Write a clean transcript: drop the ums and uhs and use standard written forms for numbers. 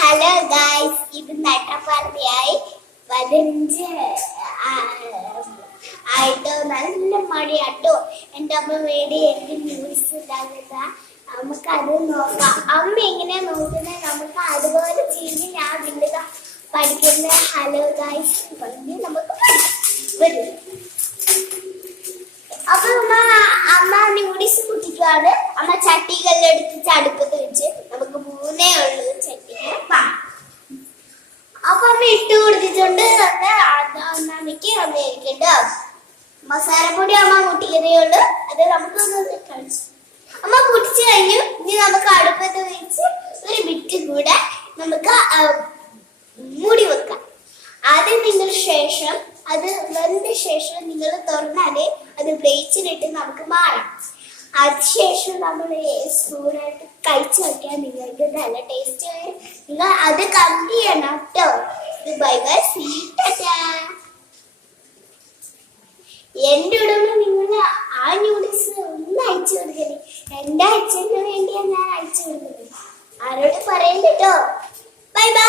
Hello guys, ഇത് നട്ടപ്പാർത്തിയായി 15 ആയിട്ടോ. നല്ല മഴയാട്ടോ. എൻ്റെ അമ്മ വേണ്ടി എനിക്ക് ന്യൂസ് ഇതാകുക. നമുക്ക് അത് നോക്കാം. അമ്മ എങ്ങനെയാ നോക്കുന്നത് നമുക്ക് അതുപോലെ ചെയ്ത് ഞാൻ വിടുക പഠിക്കുന്ന. ഹലോ ഗായ്സ് പറഞ്ഞ് നമുക്ക് വരും. അപ്പൊ അമ്മ ന്യൂഡിൽസ് കുട്ടിക്കാണ്. അമ്മ ചട്ടികളെടുത്ത് അടുപ്പത്ത് വെച്ച് നമുക്ക് 3 ഉള്ളൂ ചട്ടികൾ. അപ്പൊ അമ്മ ഇട്ട് കൊടുത്തിട്ടുണ്ട്. അമ്മയ്ക്ക് അമ്മയായിരിക്കണ്ട മസാലപ്പൊടി അമ്മ മുട്ടിക്കുന്നേ അത് നമുക്ക് കഴിച്ചു. അമ്മ പൊട്ടിച്ചു കഴിഞ്ഞു. ഇനി നമുക്ക് അടുപ്പത്ത് വെച്ച് ഒരു ബിറ്റ് കൂടെ നമുക്ക് മൂടി വെക്കാം. ആദ്യം ശേഷം അത് വെന്ത ശേഷം നിങ്ങൾ തുറന്നാല് അത് ബ്ലേച്ചിലിട്ട് നമുക്ക് മാറാം. അതിനുശേഷം നമ്മൾ സ്പൂണായിട്ട് കഴിച്ചു നോക്കിയാൽ നിങ്ങൾക്ക് നല്ല ടേസ്റ്റ് വരും. നിങ്ങൾ അത് കമ്പി ചെയ്യണം കേട്ടോ. ബൈ ബൈ, സീറ്റാ. എന്റെ ഉടനെ നിങ്ങൾ ആ ന്യൂഡിൽസ് ഒന്ന് അയച്ചു കൊടുക്കണേ. എന്റെ അച്ഛന് വേണ്ടിയാണ് ഞാൻ അയച്ചു കൊടുക്കുന്നത്. ആരോട് പറയണ്ട കേട്ടോ. Bye by.